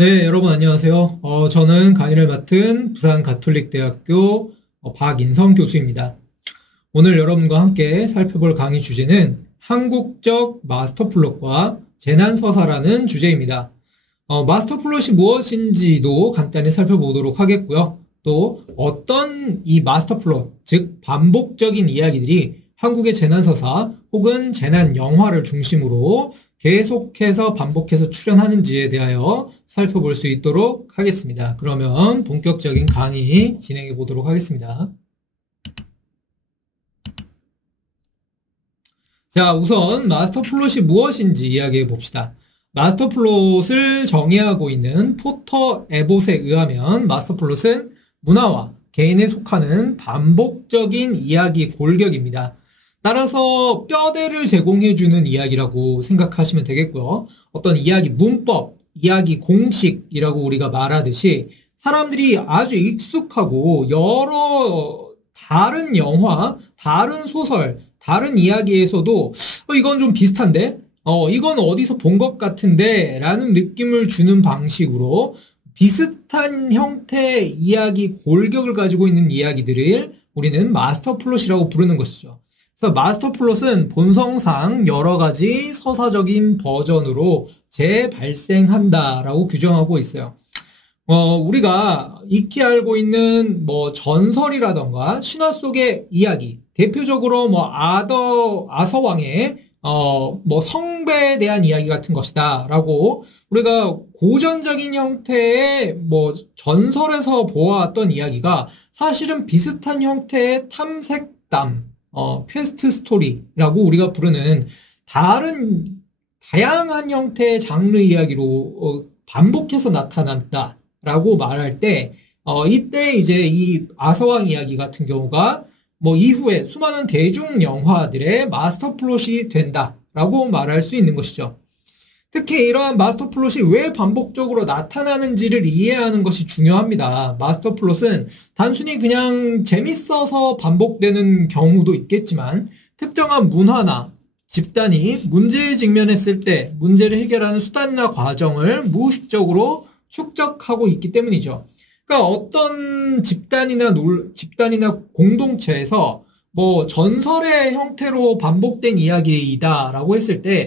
네, 여러분 안녕하세요. 저는 강의를 맡은 부산가톨릭대학교 박인성 교수입니다. 오늘 여러분과 함께 살펴볼 강의 주제는 한국적 마스터플롯과 재난서사라는 주제입니다. 마스터플롯이 무엇인지도 간단히 살펴보도록 하겠고요. 또 어떤 이 마스터플롯, 즉 반복적인 이야기들이 한국의 재난서사 혹은 재난영화를 중심으로 계속해서 반복해서 출연하는지에 대하여 살펴볼 수 있도록 하겠습니다. 그러면 본격적인 강의 진행해 보도록 하겠습니다. 자, 우선 마스터플롯이 무엇인지 이야기해 봅시다. 마스터플롯을 정의하고 있는 포터 에봇에 의하면 마스터플롯은 문화와 개인에 속하는 반복적인 이야기 골격입니다. 따라서 뼈대를 제공해주는 이야기라고 생각하시면 되겠고요. 어떤 이야기 문법, 이야기 공식이라고 우리가 말하듯이 사람들이 아주 익숙하고 여러 다른 영화, 다른 소설, 다른 이야기에서도 이건 좀 비슷한데? 이건 어디서 본 것 같은데? 라는 느낌을 주는 방식으로 비슷한 형태의 이야기 골격을 가지고 있는 이야기들을 우리는 마스터플롯이라고 부르는 것이죠. 그래서 마스터플롯은 본성상 여러 가지 서사적인 버전으로 재발생한다라고 규정하고 있어요. 우리가 익히 알고 있는 전설이라던가 신화 속의 이야기, 대표적으로 아서왕의 성배에 대한 이야기 같은 것이다라고 우리가 고전적인 형태의 전설에서 보아왔던 이야기가 사실은 비슷한 형태의 탐색담, 퀘스트 스토리라고 우리가 부르는 다양한 형태의 장르 이야기로 반복해서 나타난다라고 말할 때, 이때 이제 이 아서왕 이야기 같은 경우가 이후에 수많은 대중 영화들의 마스터플롯이 된다라고 말할 수 있는 것이죠. 특히 이러한 마스터플롯이 왜 반복적으로 나타나는지를 이해하는 것이 중요합니다. 마스터플롯은 단순히 그냥 재밌어서 반복되는 경우도 있겠지만 특정한 문화나 집단이 문제에 직면했을 때 문제를 해결하는 수단이나 과정을 무의식적으로 축적하고 있기 때문이죠. 그러니까 어떤 집단이나 공동체에서 전설의 형태로 반복된 이야기이다라고 했을 때,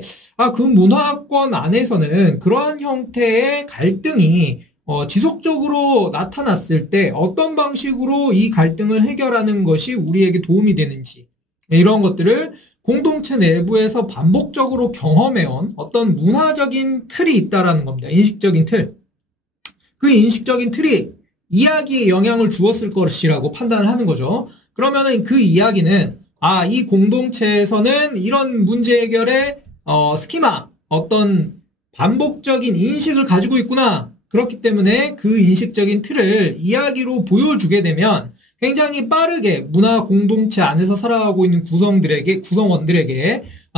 그 문화권 안에서는 그러한 형태의 갈등이 지속적으로 나타났을 때 어떤 방식으로 이 갈등을 해결하는 것이 우리에게 도움이 되는지, 이런 것들을 공동체 내부에서 반복적으로 경험해온 어떤 문화적인 틀이 있다라는 겁니다. 인식적인 틀. 그 인식적인 틀이 이야기에 영향을 주었을 것이라고 판단을 하는 거죠. 그러면은 그 이야기는 이 공동체에서는 이런 문제 해결의 스키마, 어떤 반복적인 인식을 가지고 있구나. 그렇기 때문에 그 인식적인 틀을 이야기로 보여주게 되면 굉장히 빠르게 문화 공동체 안에서 살아가고 있는 구성원들에게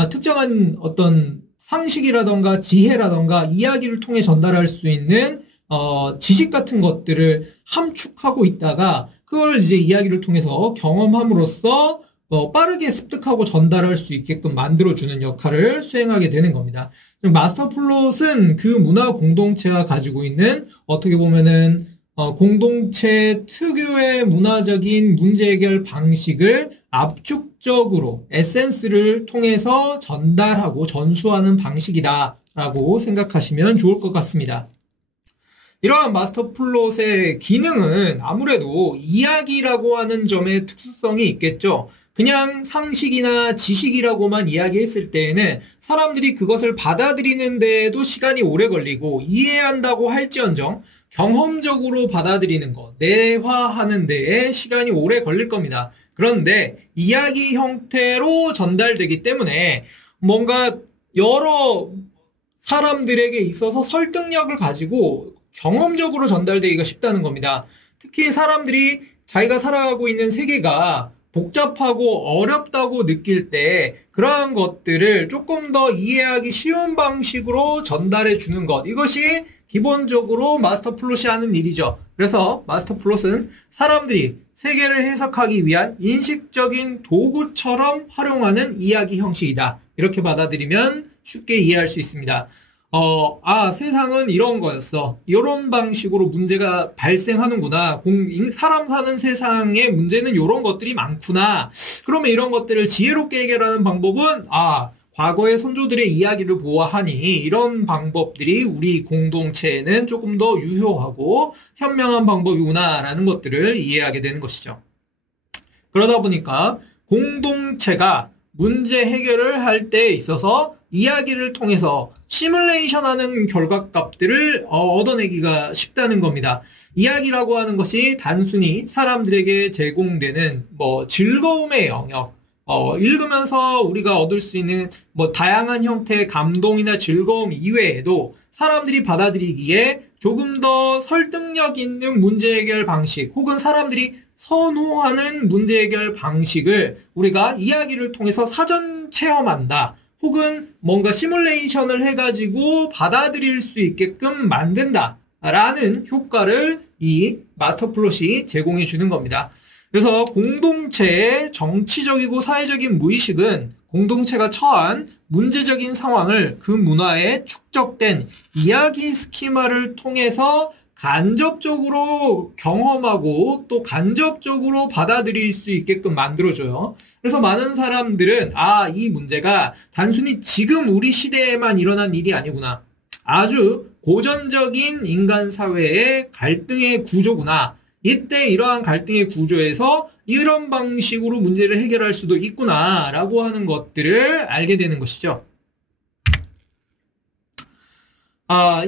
특정한 어떤 상식이라던가 지혜라던가 이야기를 통해 전달할 수 있는 지식 같은 것들을 함축하고 있다가 그걸 이제 이야기를 통해서 경험함으로써 빠르게 습득하고 전달할 수 있게끔 만들어주는 역할을 수행하게 되는 겁니다. 마스터플롯은 그 문화 공동체가 가지고 있는 어떻게 보면은 공동체 특유의 문화적인 문제 해결 방식을 압축적으로 에센스를 통해서 전달하고 전수하는 방식이다라고 생각하시면 좋을 것 같습니다. 이러한 마스터플롯의 기능은 아무래도 이야기라고 하는 점에 특수성이 있겠죠. 그냥 상식이나 지식이라고만 이야기했을 때에는 사람들이 그것을 받아들이는 데에도 시간이 오래 걸리고 이해한다고 할지언정 경험적으로 받아들이는 것, 내화하는 데에 시간이 오래 걸릴 겁니다. 그런데 이야기 형태로 전달되기 때문에 뭔가 여러 사람들에게 있어서 설득력을 가지고 경험적으로 전달되기가 쉽다는 겁니다. 특히 사람들이 자기가 살아가고 있는 세계가 복잡하고 어렵다고 느낄 때 그러한 것들을 조금 더 이해하기 쉬운 방식으로 전달해 주는 것, 이것이 기본적으로 마스터플롯이 하는 일이죠. 그래서 마스터플롯은 사람들이 세계를 해석하기 위한 인식적인 도구처럼 활용하는 이야기 형식이다. 이렇게 받아들이면 쉽게 이해할 수 있습니다. 세상은 이런 거였어. 이런 방식으로 문제가 발생하는구나. 사람 사는 세상에 문제는 이런 것들이 많구나. 그러면 이런 것들을 지혜롭게 해결하는 방법은, 과거의 선조들의 이야기를 보아하니 이런 방법들이 우리 공동체에는 조금 더 유효하고 현명한 방법이구나라는 것들을 이해하게 되는 것이죠. 그러다 보니까 공동체가 문제 해결을 할 때 있어서 이야기를 통해서 시뮬레이션하는 결과값들을 얻어내기가 쉽다는 겁니다. 이야기라고 하는 것이 단순히 사람들에게 제공되는 즐거움의 영역, 읽으면서 우리가 얻을 수 있는 다양한 형태의 감동이나 즐거움 이외에도 사람들이 받아들이기에 조금 더 설득력 있는 문제 해결 방식 혹은 사람들이 선호하는 문제 해결 방식을 우리가 이야기를 통해서 사전 체험한다. 혹은 뭔가 시뮬레이션을 해가지고 받아들일 수 있게끔 만든다. 라는 효과를 이 마스터 플롯이 제공해 주는 겁니다. 그래서 공동체의 정치적이고 사회적인 무의식은 공동체가 처한 문제적인 상황을 그 문화에 축적된 이야기 스키마를 통해서 간접적으로 경험하고 또 간접적으로 받아들일 수 있게끔 만들어줘요. 그래서 많은 사람들은 이 문제가 단순히 지금 우리 시대에만 일어난 일이 아니구나. 아주 고전적인 인간 사회의 갈등의 구조구나. 이때 이러한 갈등의 구조에서 이런 방식으로 문제를 해결할 수도 있구나 라고 하는 것들을 알게 되는 것이죠.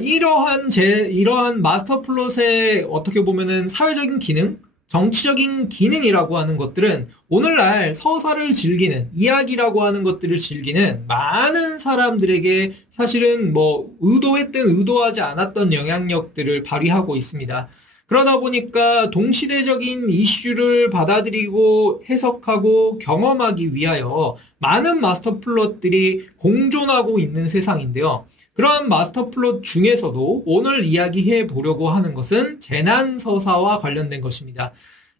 이러한 마스터 플롯의 어떻게 보면은 사회적인 기능, 정치적인 기능이라고 하는 것들은 오늘날 서사를 즐기는, 이야기라고 하는 것들을 즐기는 많은 사람들에게 사실은 의도했든 의도하지 않았던 영향력들을 발휘하고 있습니다. 그러다 보니까 동시대적인 이슈를 받아들이고 해석하고 경험하기 위하여 많은 마스터 플롯들이 공존하고 있는 세상인데요. 그런 마스터 플롯 중에서도 오늘 이야기해 보려고 하는 것은 재난서사와 관련된 것입니다.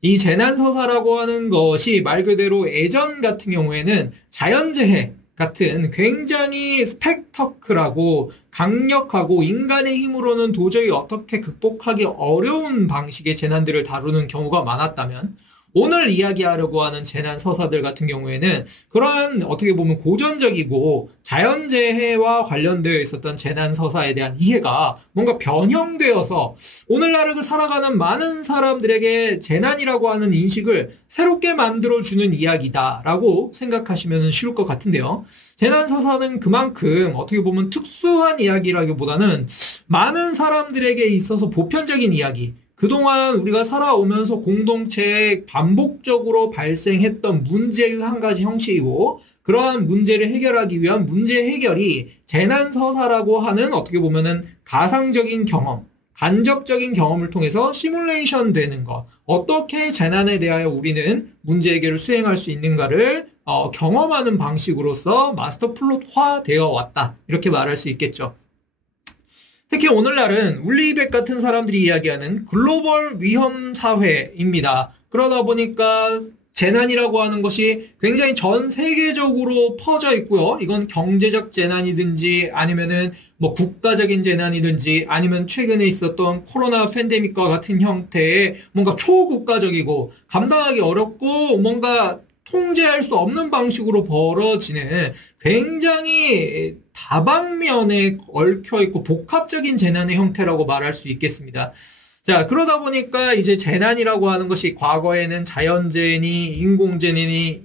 이 재난서사라고 하는 것이 말 그대로 예전 같은 경우에는 자연재해 같은 굉장히 스펙터클하고 강력하고 인간의 힘으로는 도저히 어떻게 극복하기 어려운 방식의 재난들을 다루는 경우가 많았다면 오늘 이야기하려고 하는 재난 서사들 같은 경우에는 그러한 어떻게 보면 고전적이고 자연재해와 관련되어 있었던 재난 서사에 대한 이해가 뭔가 변형되어서 오늘날을 살아가는 많은 사람들에게 재난이라고 하는 인식을 새롭게 만들어주는 이야기다라고 생각하시면 쉬울 것 같은데요. 재난 서사는 그만큼 어떻게 보면 특수한 이야기라기보다는 많은 사람들에게 있어서 보편적인 이야기, 그동안 우리가 살아오면서 공동체에 반복적으로 발생했던 문제의 한 가지 형식이고 그러한 문제를 해결하기 위한 문제 해결이 재난서사라고 하는 어떻게 보면은 가상적인 경험, 간접적인 경험을 통해서 시뮬레이션 되는 것, 어떻게 재난에 대하여 우리는 문제 해결을 수행할 수 있는가를 경험하는 방식으로서 마스터 플롯화 되어 왔다. 이렇게 말할 수 있겠죠. 특히 오늘날은 울리백 같은 사람들이 이야기하는 글로벌 위험 사회입니다. 그러다 보니까 재난이라고 하는 것이 굉장히 전 세계적으로 퍼져 있고요. 이건 경제적 재난이든지 아니면은 국가적인 재난이든지 아니면 최근에 있었던 코로나 팬데믹과 같은 형태의 뭔가 초국가적이고 감당하기 어렵고 뭔가 통제할 수 없는 방식으로 벌어지는 굉장히 다방면에 얽혀있고 복합적인 재난의 형태라고 말할 수 있겠습니다. 자, 그러다 보니까 이제 재난이라고 하는 것이 과거에는 자연재해니,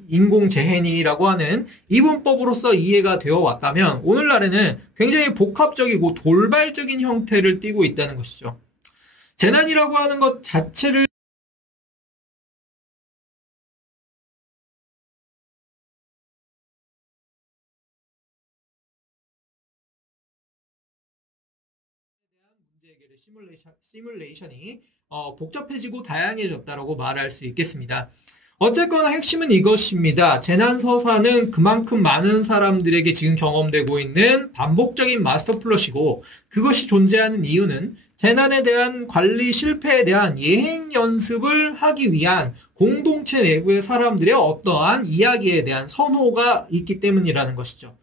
인공재해니라고 하는 이분법으로서 이해가 되어 왔다면 오늘날에는 굉장히 복합적이고 돌발적인 형태를 띠고 있다는 것이죠. 재난이라고 하는 것 자체를 시뮬레이션이 복잡해지고 다양해졌다라고 말할 수 있겠습니다. 어쨌거나 핵심은 이것입니다. 재난서사는 그만큼 많은 사람들에게 지금 경험되고 있는 반복적인 마스터 플롯이고 그것이 존재하는 이유는 재난에 대한 관리 실패에 대한 예행 연습을 하기 위한 공동체 내부의 사람들의 어떠한 이야기에 대한 선호가 있기 때문이라는 것이죠.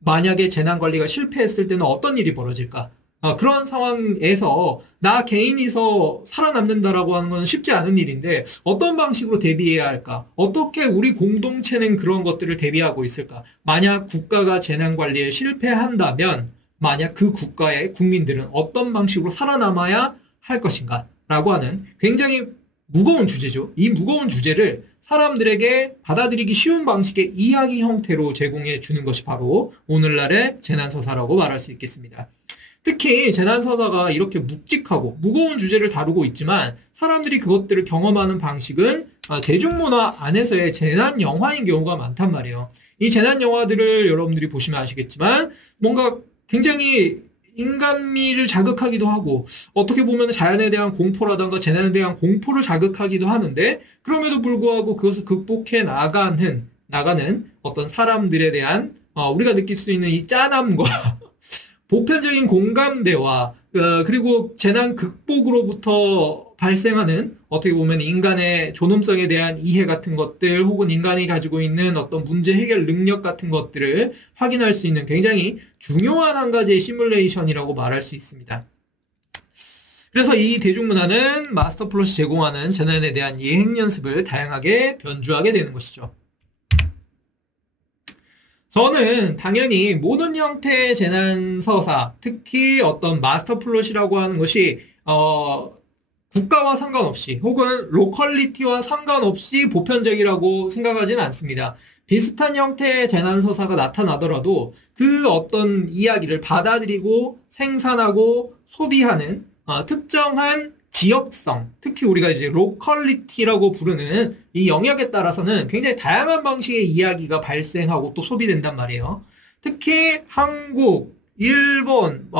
만약에 재난관리가 실패했을 때는 어떤 일이 벌어질까? 그런 상황에서 나 개인이서 살아남는다라고 하는 건 쉽지 않은 일인데 어떤 방식으로 대비해야 할까? 어떻게 우리 공동체는 그런 것들을 대비하고 있을까? 만약 국가가 재난관리에 실패한다면 만약 그 국가의 국민들은 어떤 방식으로 살아남아야 할 것인가? 라고 하는 굉장히 무거운 주제죠. 이 무거운 주제를 사람들에게 받아들이기 쉬운 방식의 이야기 형태로 제공해 주는 것이 바로 오늘날의 재난서사라고 말할 수 있겠습니다. 특히 재난서사가 이렇게 묵직하고 무거운 주제를 다루고 있지만 사람들이 그것들을 경험하는 방식은 대중문화 안에서의 재난 영화인 경우가 많단 말이에요. 이 재난 영화들을 여러분들이 보시면 아시겠지만 뭔가 굉장히 인간미를 자극하기도 하고 어떻게 보면 자연에 대한 공포라든가 재난에 대한 공포를 자극하기도 하는데 그럼에도 불구하고 그것을 극복해 나가는 어떤 사람들에 대한 우리가 느낄 수 있는 이 짠함과 보편적인 공감대와 그리고 재난 극복으로부터 발생하는 어떻게 보면 인간의 존엄성에 대한 이해 같은 것들 혹은 인간이 가지고 있는 어떤 문제 해결 능력 같은 것들을 확인할 수 있는 굉장히 중요한 한 가지의 시뮬레이션이라고 말할 수 있습니다. 그래서 이 대중문화는 마스터 플롯이 제공하는 재난에 대한 예행 연습을 다양하게 변주하게 되는 것이죠. 저는 당연히 모든 형태의 재난서사, 특히 어떤 마스터 플롯이라고 하는 것이 국가와 상관없이 혹은 로컬리티와 상관없이 보편적이라고 생각하지는 않습니다. 비슷한 형태의 재난서사가 나타나더라도 그 어떤 이야기를 받아들이고 생산하고 소비하는 특정한 지역성, 특히 우리가 이제 로컬리티라고 부르는 이 영역에 따라서는 굉장히 다양한 방식의 이야기가 발생하고 또 소비된단 말이에요. 특히 한국, 일본,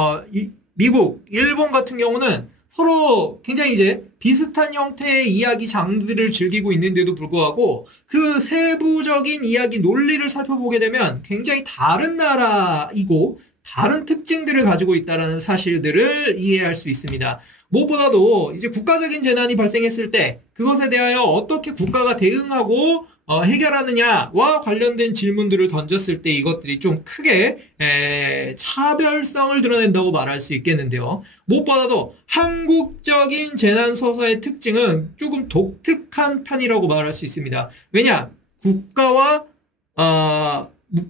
미국, 일본 같은 경우는 서로 굉장히 이제 비슷한 형태의 이야기 장르들을 즐기고 있는데도 불구하고 그 세부적인 이야기 논리를 살펴보게 되면 굉장히 다른 나라이고 다른 특징들을 가지고 있다는 사실들을 이해할 수 있습니다. 무엇보다도 이제 국가적인 재난이 발생했을 때 그것에 대하여 어떻게 국가가 대응하고 해결하느냐와 관련된 질문들을 던졌을 때 이것들이 좀 크게 차별성을 드러낸다고 말할 수 있겠는데요. 무엇보다도 한국적인 재난서사의 특징은 조금 독특한 편이라고 말할 수 있습니다. 왜냐?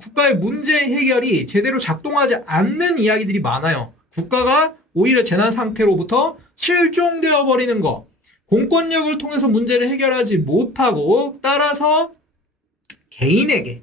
국가의 문제 해결이 제대로 작동하지 않는 이야기들이 많아요. 국가가 오히려 재난 상태로부터 실종되어 버리는 것, 공권력을 통해서 문제를 해결하지 못하고 따라서 개인에게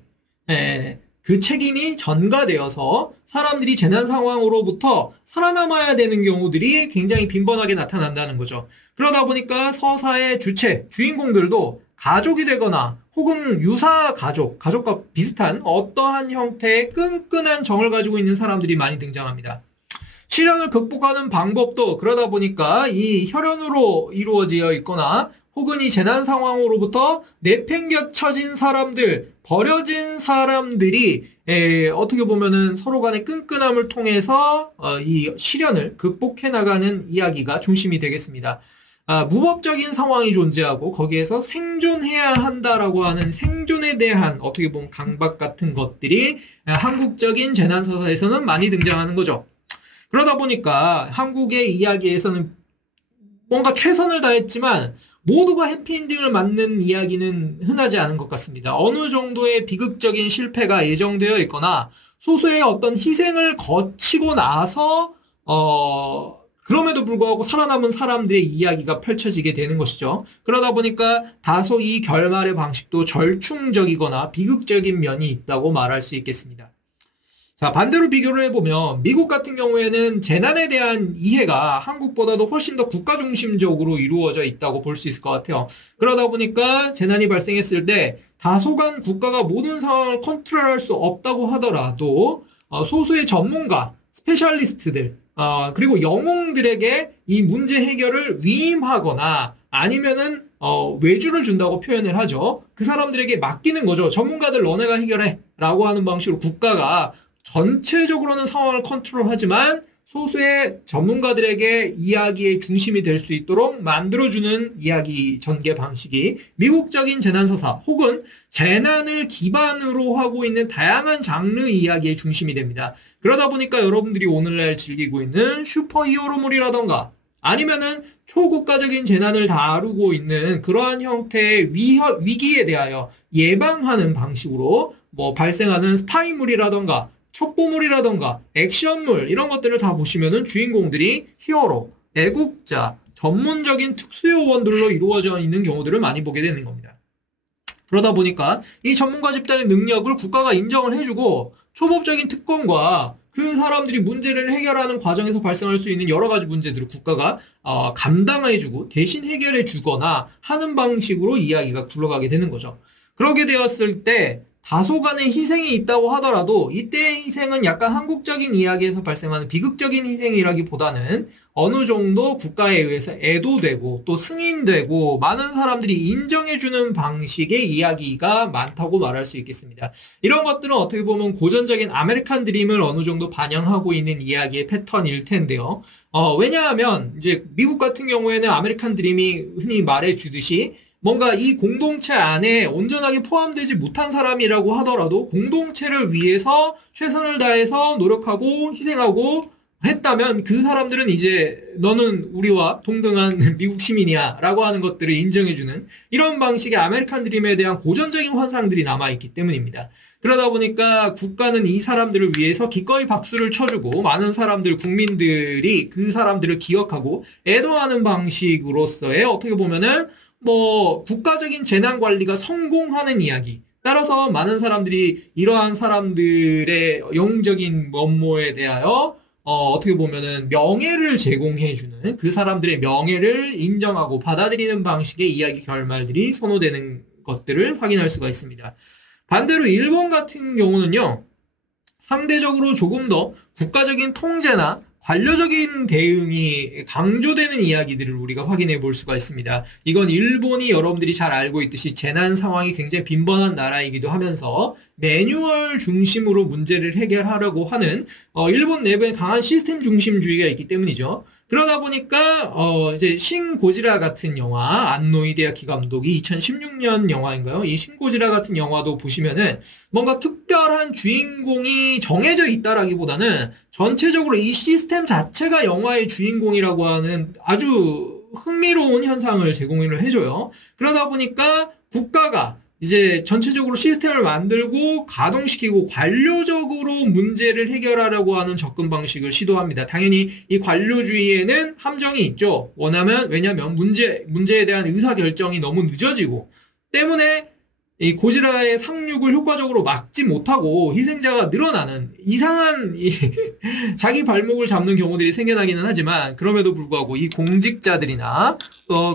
그 책임이 전가되어서 사람들이 재난 상황으로부터 살아남아야 되는 경우들이 굉장히 빈번하게 나타난다는 거죠. 그러다 보니까 서사의 주인공들도 가족이 되거나 혹은 유사 가족과 비슷한 어떠한 형태의 끈끈한 정을 가지고 있는 사람들이 많이 등장합니다. 시련을 극복하는 방법도 그러다 보니까 이 혈연으로 이루어져 있거나 혹은 이 재난 상황으로부터 내팽겨쳐진 사람들, 버려진 사람들이 어떻게 보면은 서로 간의 끈끈함을 통해서 이 시련을 극복해 나가는 이야기가 중심이 되겠습니다. 무법적인 상황이 존재하고 거기에서 생존해야 한다라고 하는 생존에 대한 어떻게 보면 강박 같은 것들이 한국적인 재난서사에서는 많이 등장하는 거죠. 그러다 보니까 한국의 이야기에서는 뭔가 최선을 다했지만 모두가 해피엔딩을 맞는 이야기는 흔하지 않은 것 같습니다. 어느 정도의 비극적인 실패가 예정되어 있거나 소수의 어떤 희생을 거치고 나서 그럼에도 불구하고 살아남은 사람들의 이야기가 펼쳐지게 되는 것이죠. 그러다 보니까 다소 이 결말의 방식도 절충적이거나 비극적인 면이 있다고 말할 수 있겠습니다. 자, 반대로 비교를 해보면 미국 같은 경우에는 재난에 대한 이해가 한국보다도 훨씬 더 국가 중심적으로 이루어져 있다고 볼 수 있을 것 같아요. 그러다 보니까 재난이 발생했을 때 다소간 국가가 모든 상황을 컨트롤할 수 없다고 하더라도 소수의 전문가, 스페셜리스트들, 그리고 영웅들에게 이 문제 해결을 위임하거나 아니면은 외주를 준다고 표현을 하죠. 그 사람들에게 맡기는 거죠. 전문가들 너네가 해결해 라고 하는 방식으로 국가가 전체적으로는 상황을 컨트롤하지만 소수의 전문가들에게 이야기의 중심이 될 수 있도록 만들어주는 이야기 전개 방식이 미국적인 재난서사 혹은 재난을 기반으로 하고 있는 다양한 장르 이야기의 중심이 됩니다. 그러다 보니까 여러분들이 오늘날 즐기고 있는 슈퍼히어로물이라던가 아니면은 초국가적인 재난을 다루고 있는 그러한 형태의 위기에 대하여 예방하는 방식으로 뭐 발생하는 스파이물이라던가 첩보물이라던가 액션물 이런 것들을 다 보시면은 주인공들이 히어로, 애국자, 전문적인 특수요원들로 이루어져 있는 경우들을 많이 보게 되는 겁니다. 그러다 보니까 이 전문가 집단의 능력을 국가가 인정을 해주고 초법적인 특권과 그 사람들이 문제를 해결하는 과정에서 발생할 수 있는 여러 가지 문제들을 국가가 감당해주고 대신 해결해주거나 하는 방식으로 이야기가 굴러가게 되는 거죠. 그렇게 되었을 때 다소간의 희생이 있다고 하더라도 이때의 희생은 약간 한국적인 이야기에서 발생하는 비극적인 희생이라기보다는 어느 정도 국가에 의해서 애도되고 또 승인되고 많은 사람들이 인정해주는 방식의 이야기가 많다고 말할 수 있겠습니다. 이런 것들은 어떻게 보면 고전적인 아메리칸 드림을 어느 정도 반영하고 있는 이야기의 패턴일 텐데요. 왜냐하면 이제 미국 같은 경우에는 아메리칸 드림이 흔히 말해주듯이 뭔가 이 공동체 안에 온전하게 포함되지 못한 사람이라고 하더라도 공동체를 위해서 최선을 다해서 노력하고 희생하고 했다면 그 사람들은 이제 너는 우리와 동등한 미국 시민이야 라고 하는 것들을 인정해주는 이런 방식의 아메리칸 드림에 대한 고전적인 환상들이 남아있기 때문입니다. 그러다 보니까 국가는 이 사람들을 위해서 기꺼이 박수를 쳐주고 많은 사람들, 국민들이 그 사람들을 기억하고 애도하는 방식으로서의 어떻게 보면은 뭐 국가적인 재난 관리가 성공하는 이야기. 따라서 많은 사람들이 이러한 사람들의 영웅적인 면모에 대하여 어떻게 보면은 명예를 제공해주는 그 사람들의 명예를 인정하고 받아들이는 방식의 이야기 결말들이 선호되는 것들을 확인할 수가 있습니다. 반대로 일본 같은 경우는요, 상대적으로 조금 더 국가적인 통제나 관료적인 대응이 강조되는 이야기들을 우리가 확인해 볼 수가 있습니다. 이건 일본이 여러분들이 잘 알고 있듯이 재난 상황이 굉장히 빈번한 나라이기도 하면서 매뉴얼 중심으로 문제를 해결하려고 하는 일본 내부에 강한 시스템 중심주의가 있기 때문이죠. 그러다 보니까 이제 신 고지라 같은 영화, 안노 히데아키 감독이 2016년 영화인가요? 이 신 고지라 같은 영화도 보시면은 뭔가 특별한 주인공이 정해져 있다라기보다는 전체적으로 이 시스템 자체가 영화의 주인공이라고 하는 아주 흥미로운 현상을 제공을 해줘요. 그러다 보니까 국가가 이제 전체적으로 시스템을 만들고 가동시키고 관료적으로 문제를 해결하려고 하는 접근 방식을 시도합니다. 당연히 이 관료주의에는 함정이 있죠. 왜냐면 문제에 대한 의사결정이 너무 늦어지고 때문에 이 고지라의 상륙을 효과적으로 막지 못하고 희생자가 늘어나는 이상한 자기 발목을 잡는 경우들이 생겨나기는 하지만 그럼에도 불구하고 이 공직자들이나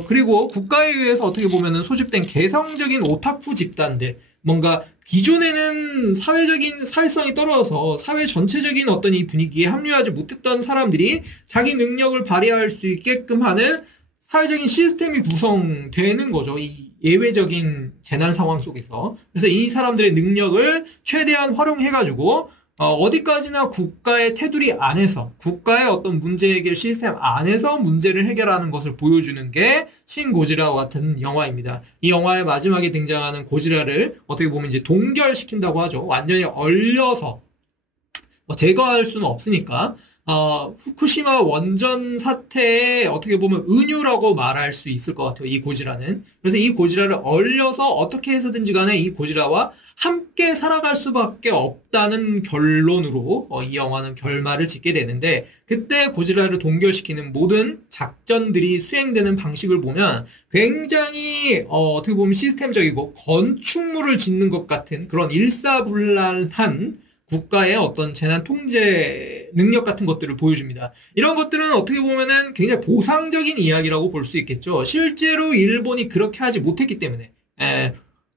그리고 국가에 의해서 어떻게 보면은 소집된 개성적인 오타쿠 집단들 뭔가 기존에는 사회성이 떨어져서 사회 전체적인 어떤 이 분위기에 합류하지 못했던 사람들이 자기 능력을 발휘할 수 있게끔 하는 사회적인 시스템이 구성되는 거죠. 이 예외적인 재난 상황 속에서. 그래서 이 사람들의 능력을 최대한 활용해가지고 어디까지나 국가의 테두리 안에서 국가의 어떤 문제 해결 시스템 안에서 문제를 해결하는 것을 보여주는 게 신 고지라와 같은 영화입니다. 이 영화의 마지막에 등장하는 고지라를 어떻게 보면 이제 동결시킨다고 하죠. 완전히 얼려서 제거할 수는 없으니까 후쿠시마 원전 사태에 어떻게 보면 은유라고 말할 수 있을 것 같아요. 이 고지라는. 그래서 이 고지라를 얼려서 어떻게 해서든지 간에 이 고지라와 함께 살아갈 수밖에 없다는 결론으로 이 영화는 결말을 짓게 되는데 그때 고지라를 동결시키는 모든 작전들이 수행되는 방식을 보면 굉장히 어떻게 보면 시스템적이고 건축물을 짓는 것 같은 그런 일사불란한 국가의 어떤 재난 통제 능력 같은 것들을 보여줍니다. 이런 것들은 어떻게 보면은 굉장히 보상적인 이야기라고 볼 수 있겠죠. 실제로 일본이 그렇게 하지 못했기 때문에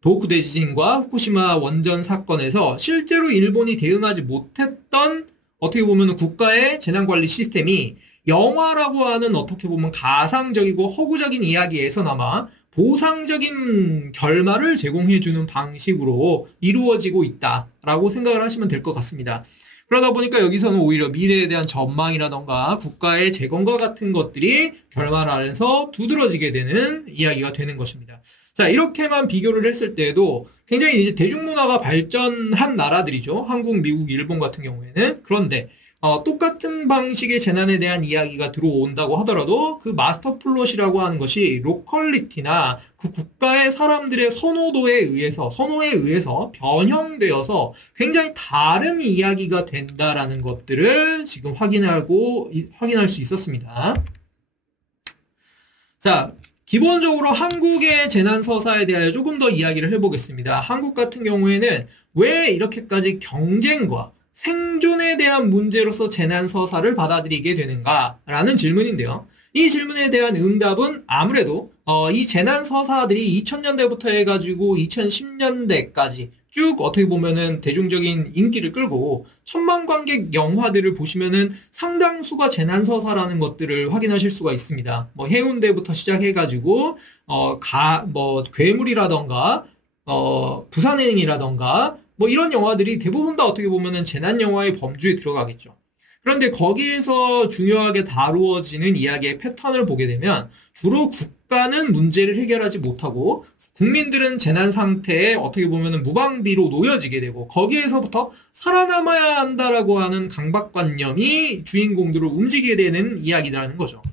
도호쿠 대지진과 후쿠시마 원전 사건에서 실제로 일본이 대응하지 못했던 어떻게 보면은 국가의 재난관리 시스템이 영화라고 하는 어떻게 보면 가상적이고 허구적인 이야기에서나마 보상적인 결말을 제공해주는 방식으로 이루어지고 있다라고 생각을 하시면 될 것 같습니다. 그러다 보니까 여기서는 오히려 미래에 대한 전망이라던가 국가의 재건과 같은 것들이 결말 안에서 두드러지게 되는 이야기가 되는 것입니다. 자, 이렇게만 비교를 했을 때에도 굉장히 이제 대중문화가 발전한 나라들이죠. 한국, 미국, 일본 같은 경우에는. 그런데 똑같은 방식의 재난에 대한 이야기가 들어온다고 하더라도 그 마스터 플롯이라고 하는 것이 로컬리티나 그 국가의 사람들의 선호에 의해서 변형되어서 굉장히 다른 이야기가 된다라는 것들을 지금 확인할 수 있었습니다. 자, 기본적으로 한국의 재난서사에 대하여 조금 더 이야기를 해보겠습니다. 한국 같은 경우에는 왜 이렇게까지 경쟁과 생존에 대한 문제로서 재난서사를 받아들이게 되는가라는 질문인데요. 이 질문에 대한 응답은 아무래도 이 재난서사들이 2000년대부터 해가지고 2010년대까지 쭉 어떻게 보면은 대중적인 인기를 끌고 천만 관객 영화들을 보시면은 상당수가 재난서사라는 것들을 확인하실 수가 있습니다. 뭐 해운대부터 시작해가지고 괴물이라던가 부산행이라던가 뭐 이런 영화들이 대부분 다 어떻게 보면은 재난 영화의 범주에 들어가겠죠. 그런데 거기에서 중요하게 다루어지는 이야기의 패턴을 보게 되면 주로 국가는 문제를 해결하지 못하고 국민들은 재난 상태에 어떻게 보면은 무방비로 놓여지게 되고 거기에서부터 살아남아야 한다라고 하는 강박관념이 주인공들을 움직이게 되는 이야기라는 거죠.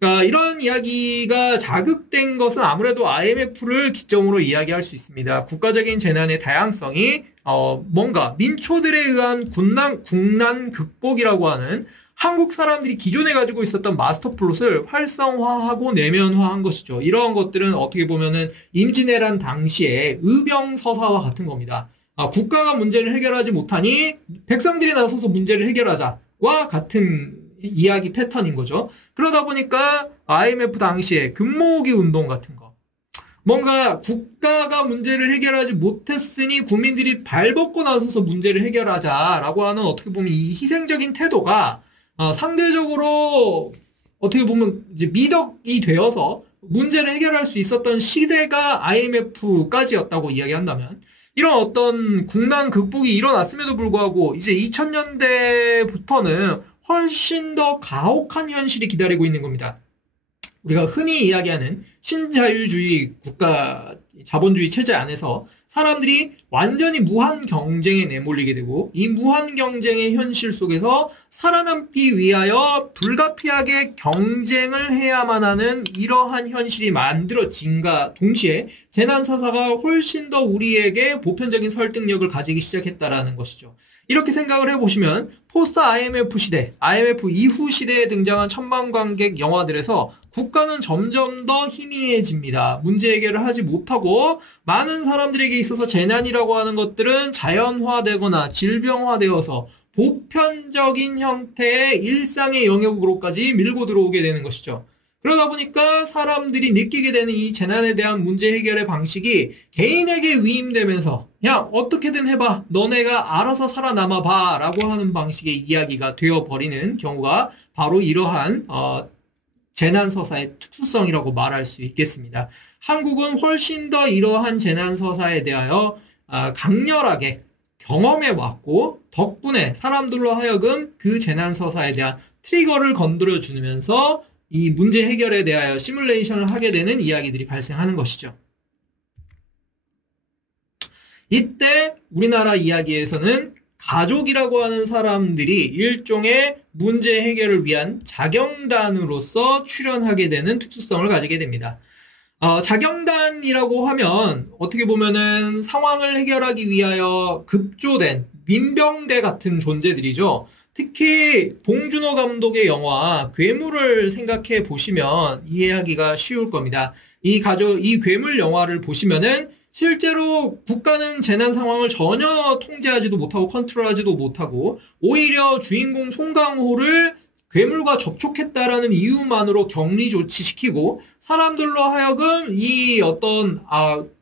그러니까 이런 이야기가 자극된 것은 아무래도 IMF를 기점으로 이야기할 수 있습니다. 국가적인 재난의 다양성이 뭔가 민초들에 의한 국난 극복이라고 하는 한국 사람들이 기존에 가지고 있었던 마스터 플롯을 활성화하고 내면화한 것이죠. 이러한 것들은 어떻게 보면은 임진왜란 당시의 의병서사와 같은 겁니다. 국가가 문제를 해결하지 못하니 백성들이 나서서 문제를 해결하자와 같은 이야기 패턴인 거죠. 그러다 보니까 IMF 당시에 금모으기 운동 같은 거, 뭔가 국가가 문제를 해결하지 못했으니 국민들이 발벗고 나서서 문제를 해결하자라고 하는 어떻게 보면 이 희생적인 태도가 상대적으로 어떻게 보면 이제 미덕이 되어서 문제를 해결할 수 있었던 시대가 IMF까지였다고 이야기한다면 이런 어떤 국난 극복이 일어났음에도 불구하고 이제 2000년대부터는 훨씬 더 가혹한 현실이 기다리고 있는 겁니다. 우리가 흔히 이야기하는 신자유주의 국가 자본주의 체제 안에서 사람들이 완전히 무한 경쟁에 내몰리게 되고 이 무한 경쟁의 현실 속에서 살아남기 위하여 불가피하게 경쟁을 해야만 하는 이러한 현실이 만들어진과 동시에 재난사사가 훨씬 더 우리에게 보편적인 설득력을 가지기 시작했다라는 것이죠. 이렇게 생각을 해보시면 포스트 IMF 시대, IMF 이후 시대에 등장한 천만관객 영화들에서 국가는 점점 더 희미해집니다. 문제 해결을 하지 못하고 많은 사람들에게 있어서 재난이라고 하는 것들은 자연화되거나 질병화되어서 보편적인 형태의 일상의 영역으로까지 밀고 들어오게 되는 것이죠. 그러다 보니까 사람들이 느끼게 되는 이 재난에 대한 문제 해결의 방식이 개인에게 위임되면서 야 어떻게든 해봐 너네가 알아서 살아남아 봐 라고 하는 방식의 이야기가 되어버리는 경우가 바로 이러한 재난서사의 특수성이라고 말할 수 있겠습니다. 한국은 훨씬 더 이러한 재난서사에 대하여 강렬하게 경험해왔고 덕분에 사람들로 하여금 그 재난서사에 대한 트리거를 건드려주면서 이 문제 해결에 대하여 시뮬레이션을 하게 되는 이야기들이 발생하는 것이죠. 이때 우리나라 이야기에서는 가족이라고 하는 사람들이 일종의 문제 해결을 위한 자경단으로서 출연하게 되는 특수성을 가지게 됩니다. 자경단이라고 하면 어떻게 보면은 상황을 해결하기 위하여 급조된 민병대 같은 존재들이죠. 특히 봉준호 감독의 영화 괴물을 생각해 보시면 이해하기가 쉬울 겁니다. 이 괴물 영화를 보시면은 실제로 국가는 재난 상황을 전혀 통제하지도 못하고 컨트롤하지도 못하고 오히려 주인공 송강호를 괴물과 접촉했다라는 이유만으로 격리 조치시키고 사람들로 하여금 이 어떤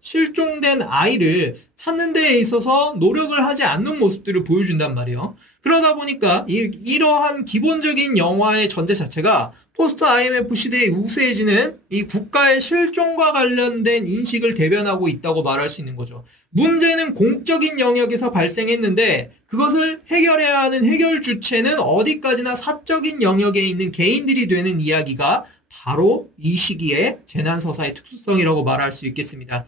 실종된 아이를 찾는 데에 있어서 노력을 하지 않는 모습들을 보여준단 말이에요. 그러다 보니까 이러한 기본적인 영화의 전제 자체가 포스트 IMF 시대의 우세해지는 이 국가의 실종과 관련된 인식을 대변하고 있다고 말할 수 있는 거죠. 문제는 공적인 영역에서 발생했는데 그것을 해결해야 하는 해결 주체는 어디까지나 사적인 영역에 있는 개인들이 되는 이야기가 바로 이 시기의 재난서사의 특수성이라고 말할 수 있겠습니다.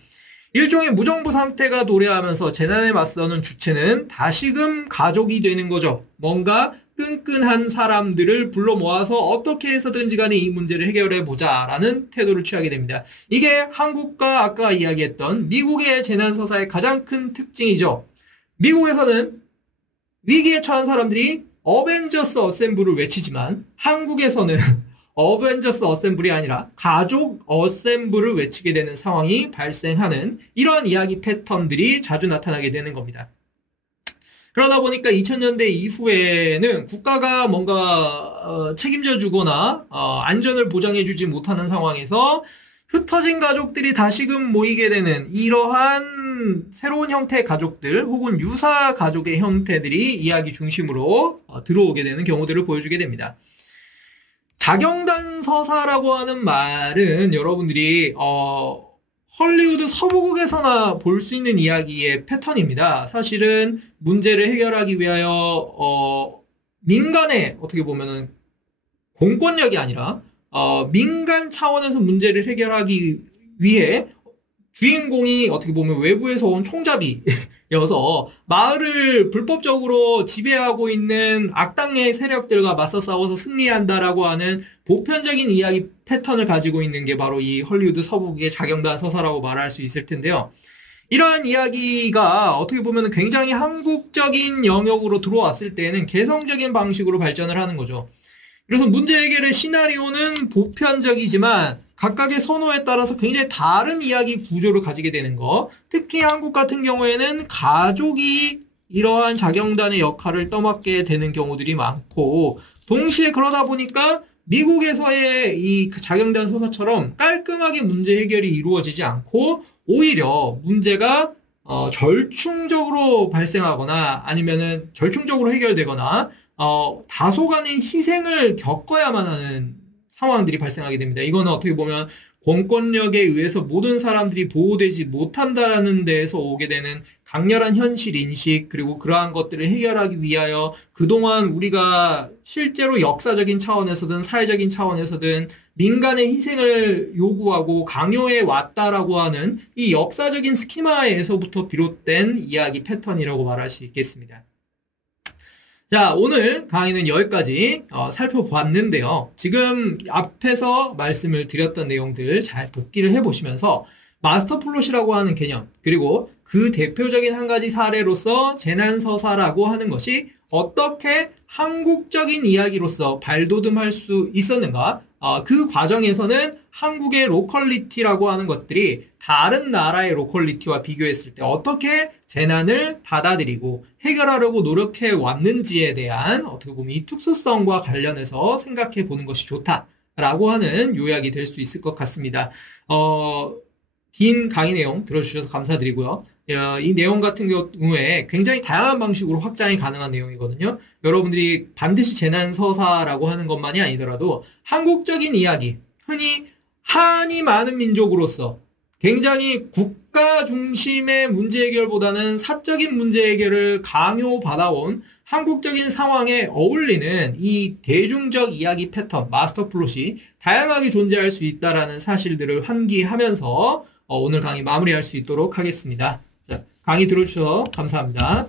일종의 무정부 상태가 도래하면서 재난에 맞서는 주체는 다시금 가족이 되는 거죠. 뭔가 끈끈한 사람들을 불러 모아서 어떻게 해서든지 간에 이 문제를 해결해 보자라는 태도를 취하게 됩니다. 이게 한국과 아까 이야기했던 미국의 재난서사의 가장 큰 특징이죠. 미국에서는 위기에 처한 사람들이 어벤져스 어셈블을 외치지만 한국에서는 어벤져스 어셈블이 아니라 가족 어셈블을 외치게 되는 상황이 발생하는 이러한 이야기 패턴들이 자주 나타나게 되는 겁니다. 그러다 보니까 2000년대 이후에는 국가가 뭔가 책임져 주거나 안전을 보장해 주지 못하는 상황에서 흩어진 가족들이 다시금 모이게 되는 이러한 새로운 형태의 가족들 혹은 유사 가족의 형태들이 이야기 중심으로 들어오게 되는 경우들을 보여주게 됩니다. 자경단 서사라고 하는 말은 여러분들이 헐리우드 서부극에서나 볼 수 있는 이야기의 패턴입니다. 사실은 문제를 해결하기 위하여 민간의 어떻게 보면은 공권력이 아니라 민간 차원에서 문제를 해결하기 위해 주인공이 어떻게 보면 외부에서 온 총잡이여서 마을을 불법적으로 지배하고 있는 악당의 세력들과 맞서 싸워서 승리한다라고 하는 보편적인 이야기 패턴을 가지고 있는 게 바로 이 헐리우드 서부극의 자경단 서사라고 말할 수 있을 텐데요. 이러한 이야기가 어떻게 보면 굉장히 한국적인 영역으로 들어왔을 때에는 개성적인 방식으로 발전을 하는 거죠. 그래서 문제 해결의 시나리오는 보편적이지만 각각의 선호에 따라서 굉장히 다른 이야기 구조를 가지게 되는 거. 특히 한국 같은 경우에는 가족이 이러한 자경단의 역할을 떠맡게 되는 경우들이 많고, 동시에 그러다 보니까 미국에서의 이 자경단 서사처럼 깔끔하게 문제 해결이 이루어지지 않고 오히려 문제가 절충적으로 발생하거나 아니면은 절충적으로 해결되거나 다소간의 희생을 겪어야만 하는 상황들이 발생하게 됩니다. 이거는 어떻게 보면 공권력에 의해서 모든 사람들이 보호되지 못한다는 데에서 오게 되는 강렬한 현실 인식, 그리고 그러한 것들을 해결하기 위하여 그동안 우리가 실제로 역사적인 차원에서든 사회적인 차원에서든 민간의 희생을 요구하고 강요해 왔다라고 하는 이 역사적인 스키마에서부터 비롯된 이야기 패턴이라고 말할 수 있겠습니다. 자, 오늘 강의는 여기까지 살펴봤는데요. 지금 앞에서 말씀을 드렸던 내용들 잘 복기를 해보시면서 마스터 플롯이라고 하는 개념, 그리고 그 대표적인 한 가지 사례로서 재난서사라고 하는 것이 어떻게 한국적인 이야기로서 발돋움할 수 있었는가, 그 과정에서는 한국의 로컬리티라고 하는 것들이 다른 나라의 로컬리티와 비교했을 때 어떻게 재난을 받아들이고 해결하려고 노력해 왔는지에 대한 어떻게 보면 이 특수성과 관련해서 생각해 보는 것이 좋다라고 하는 요약이 될 수 있을 것 같습니다. 긴 강의 내용 들어주셔서 감사드리고요. 이 내용 같은 경우에 굉장히 다양한 방식으로 확장이 가능한 내용이거든요. 여러분들이 반드시 재난서사라고 하는 것만이 아니더라도 한국적인 이야기, 흔히 한이 많은 민족으로서 굉장히 국가 중심의 문제 해결보다는 사적인 문제 해결을 강요받아온 한국적인 상황에 어울리는 이 대중적 이야기 패턴, 마스터 플롯이 다양하게 존재할 수 있다는 사실들을 환기하면서 오늘 강의 마무리할 수 있도록 하겠습니다. 자, 강의 들어주셔서 감사합니다.